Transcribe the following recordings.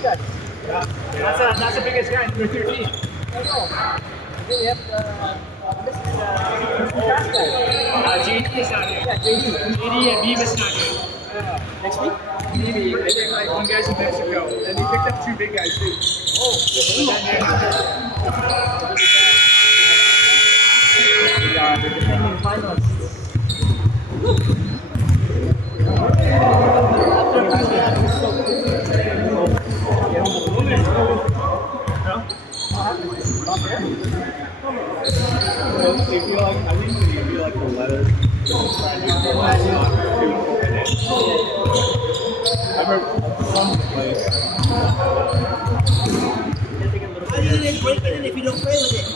That's the biggest guy with your team. I know. We have this is fast guy. JD is not here. Yeah, JD. JD and Beavis not here. Next week? Maybe. I think like one guy's in Mexico. And he picked up 2 big guys too. The defending finalists. If you like, I think if you like the letter, I remember some place. How do you break it in if you don't play with it?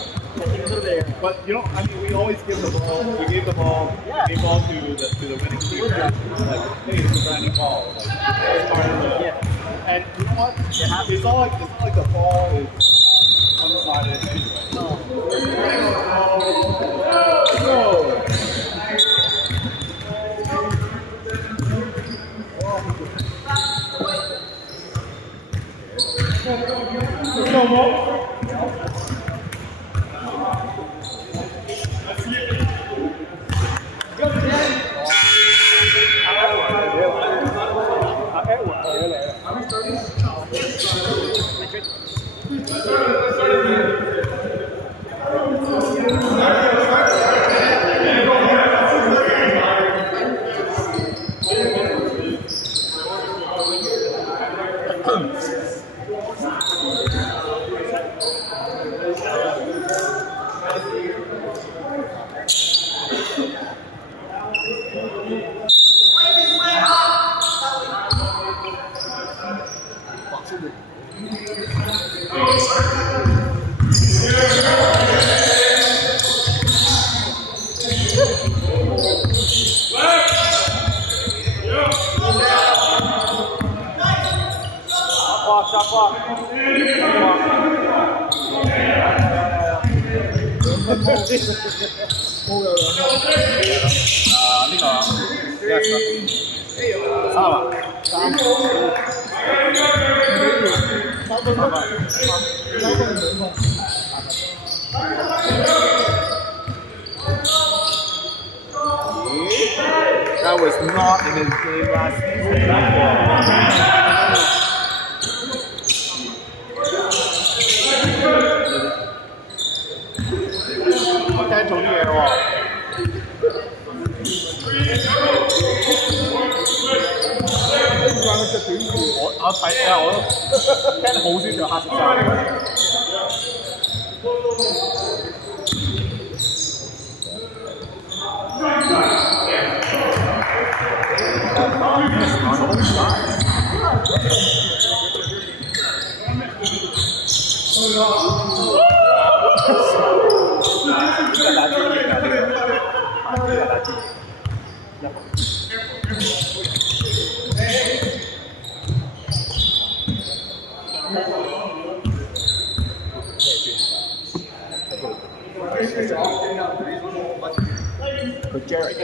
But you know, I mean, we always give the ball. We gave the ball. Yeah. Gave ball to the winning team. Like, hey, it's a brand new ball. Like, it's part of the, Yeah. and you know what? It's not like the ball is undecided anyway. No. No more. That was not in his game last season. 我聽做啲嘢喎。關佢着短褲，我睇啊，我都聽好少着黑色衫。Jerry.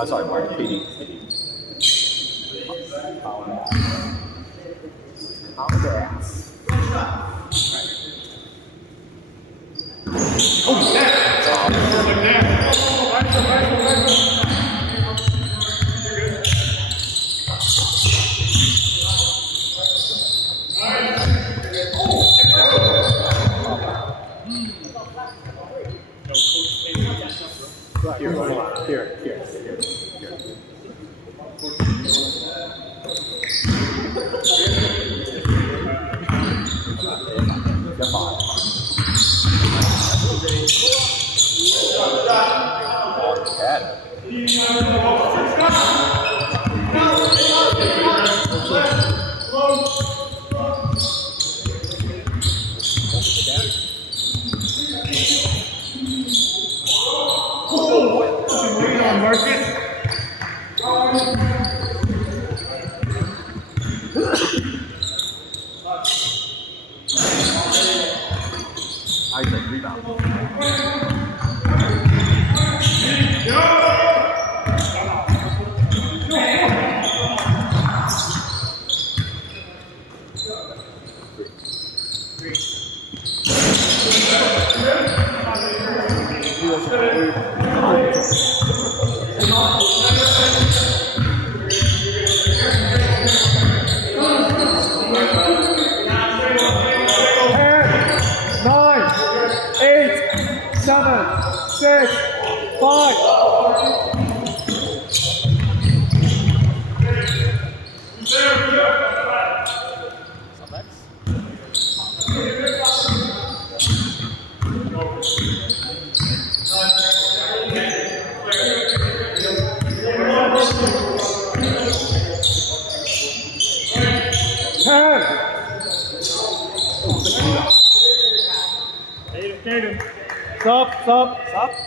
I'm sorry, Mark. PD. Here. Isaac, rebound. Stop.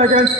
Seconds.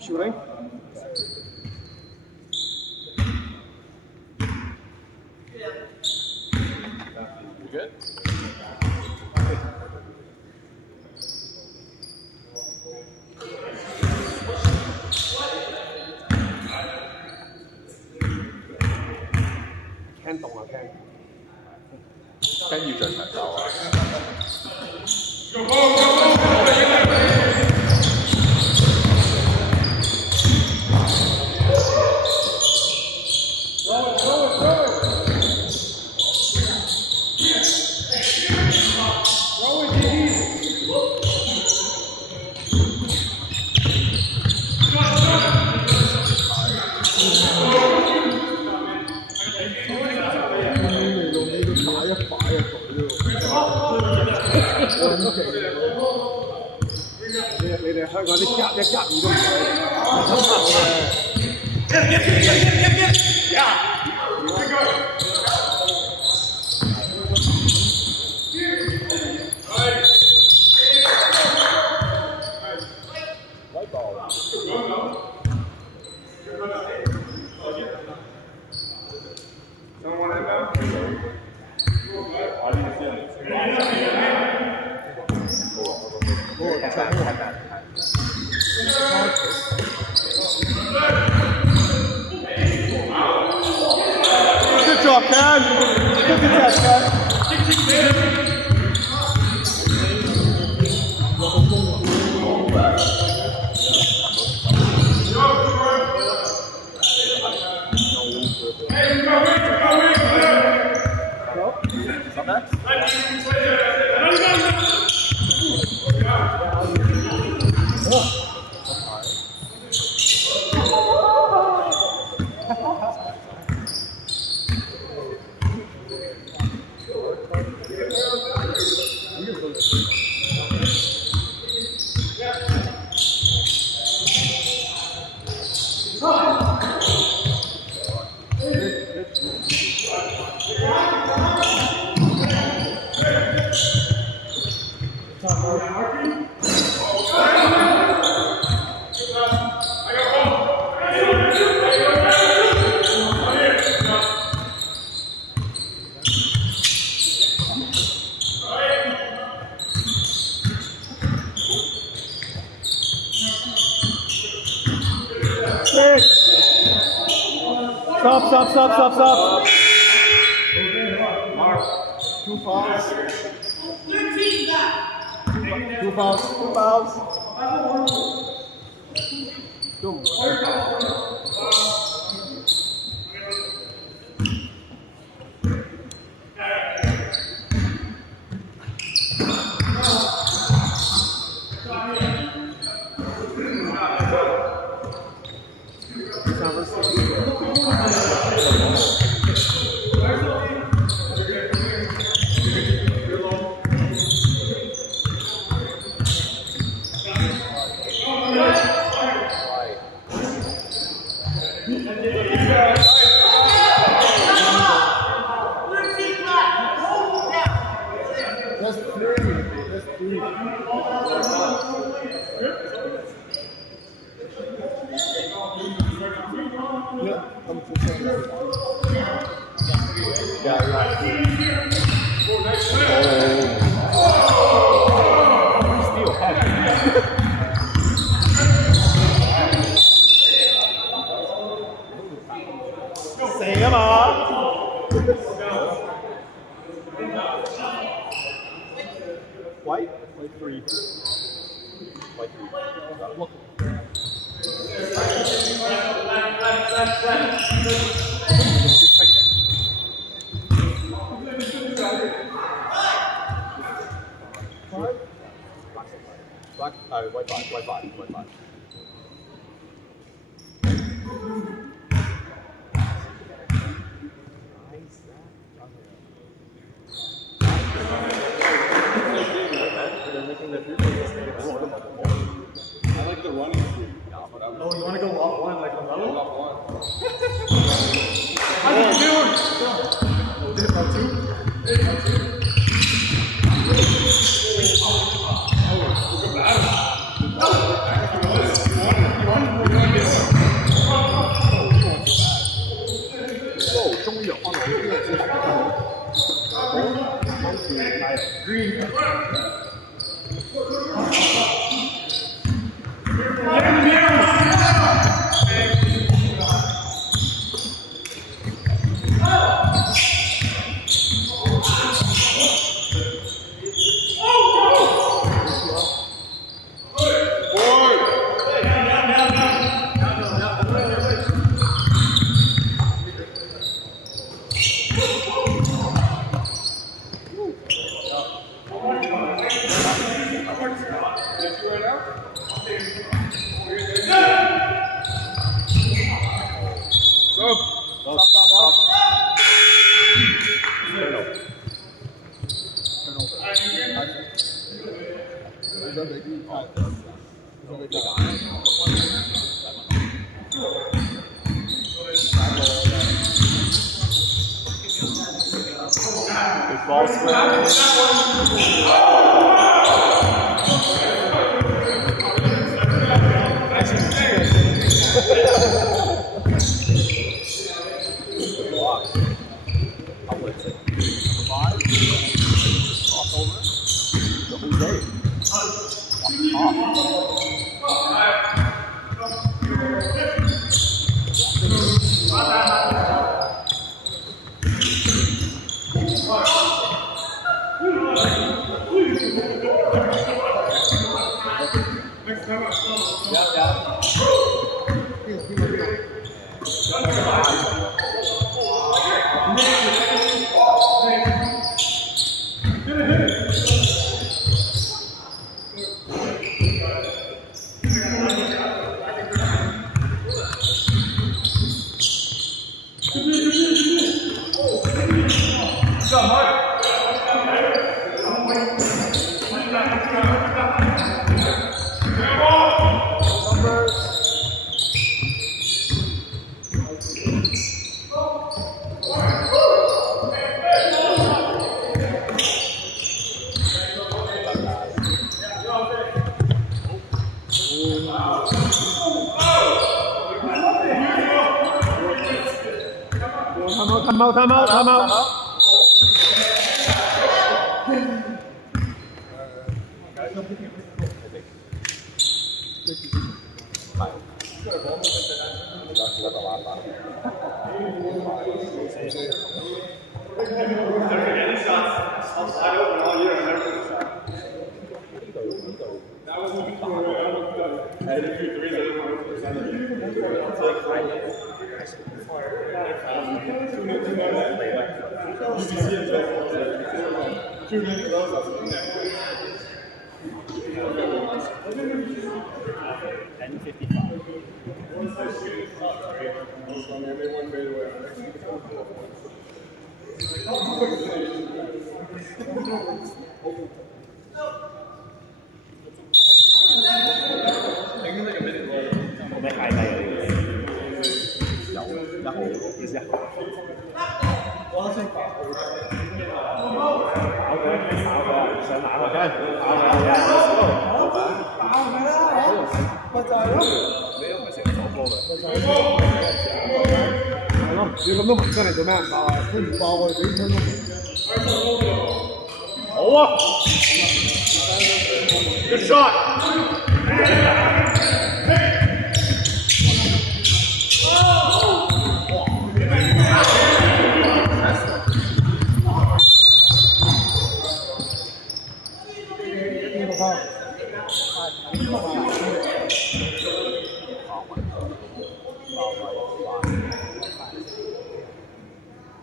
Shooting. You good? 跟住進場走啊！你哋香港啲夾一夾二都唔使。Good job, Ken. Good catch, Ken. Stop. Mark, 2 fouls. 2 fouls. White 3. White 3. Look. Black, white 5. I like the running streak. Oh, you want to go off one like LaMelo? Off one. How you doing? Oh, did it part 2? Green. Big ball Time out. Good shot.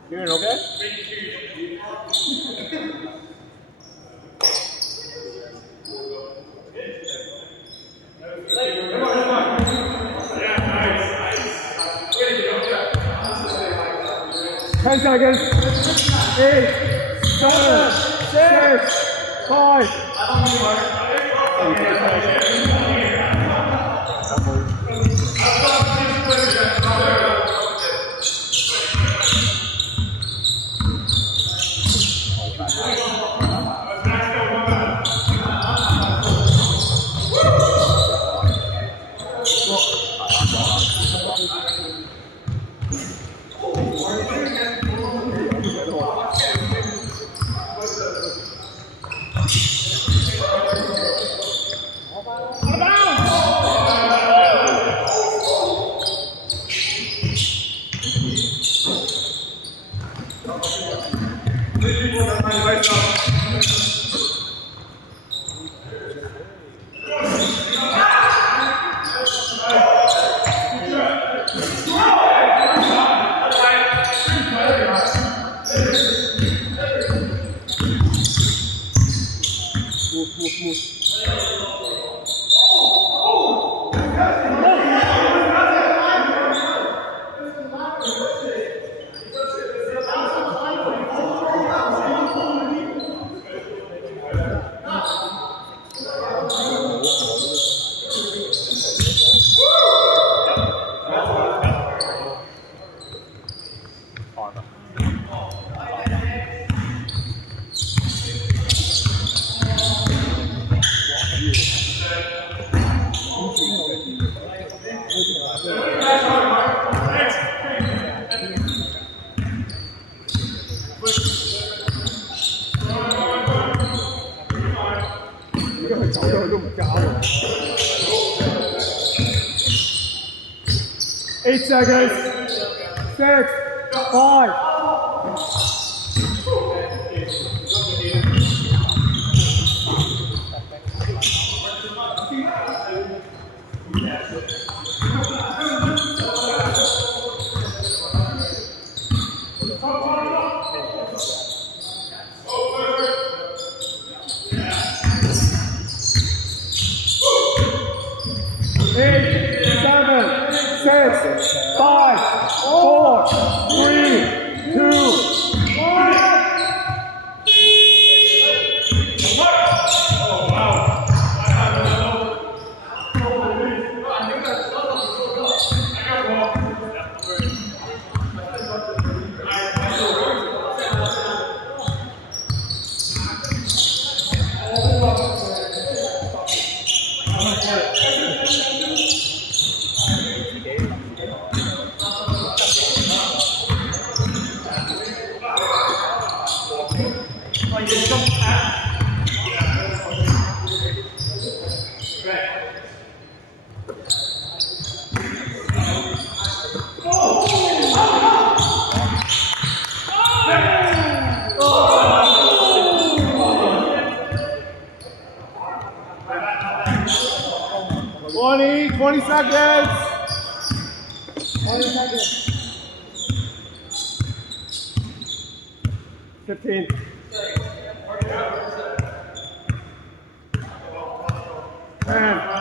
You doing okay? Ten seconds. 8, 7, 6, 5. 8 seconds. 6, 5. Twenty seconds. 20 seconds. 15. 10.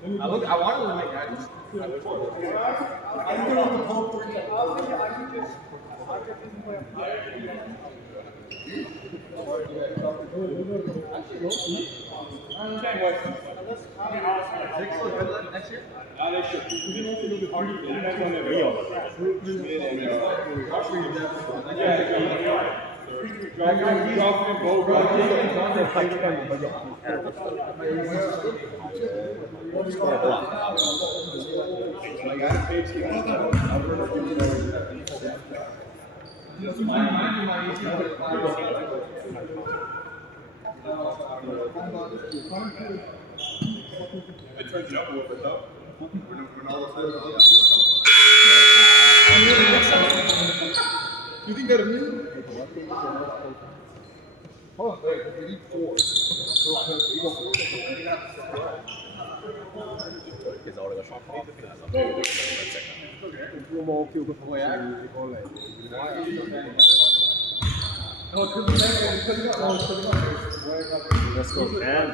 I wanted to make guidance. Next year? It turns you up a little bit though. You think that'll mean? Hold on, wait, we need 4. Let's go, man.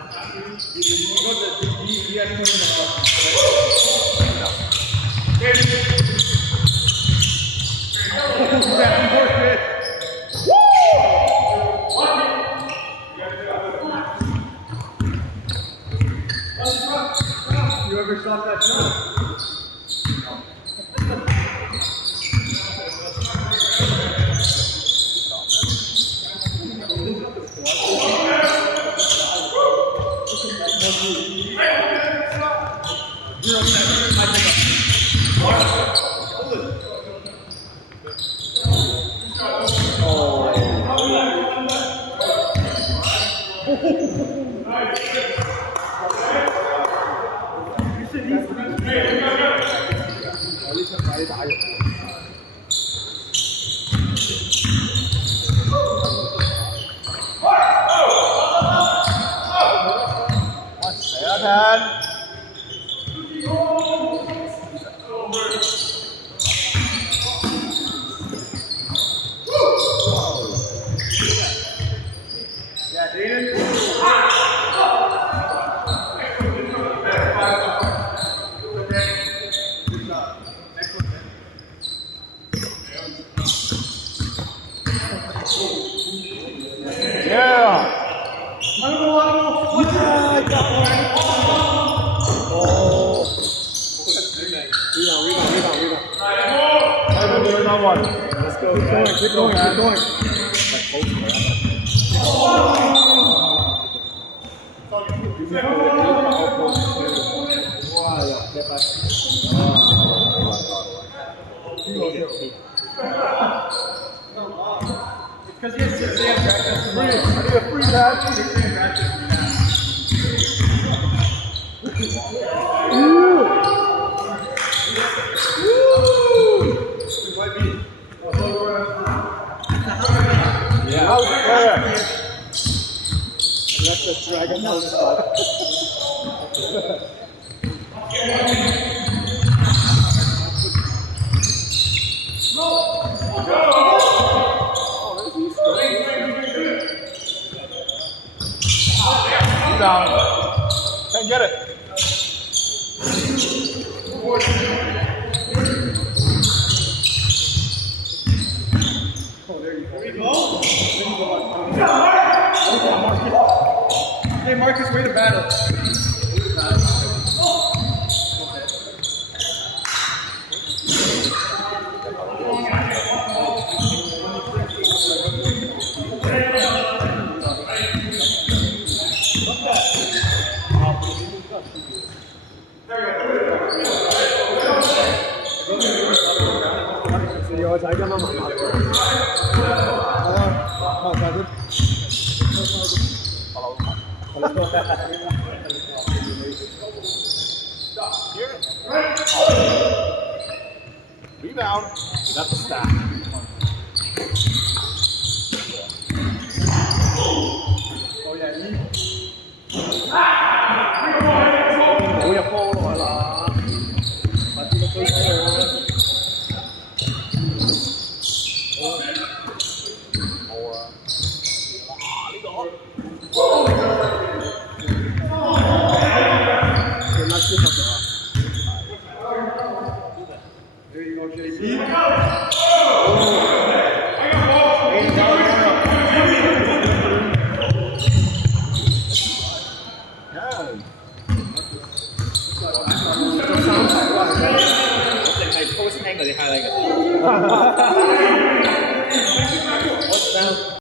You ever shot that shot? 呢出快啲打完。死啦聽！Let's go. Keep going. Because he has 6 a.m. practice tomorrow. I need a free pass. 6 a.m. practice Yeah. Out there. Let the dragon out start. Down. Can't get it. Hey, Marcus, way to battle.我仔今晚問下佢。係啊，問下先。Rebound. That's a stack. Oh, yeah, he... 冇入波落去啦，或者個追手喎。冇啊！哇！呢個佢甩超級咗啊！ There you go, JP. post 聽嗰啲 highlight 嘅。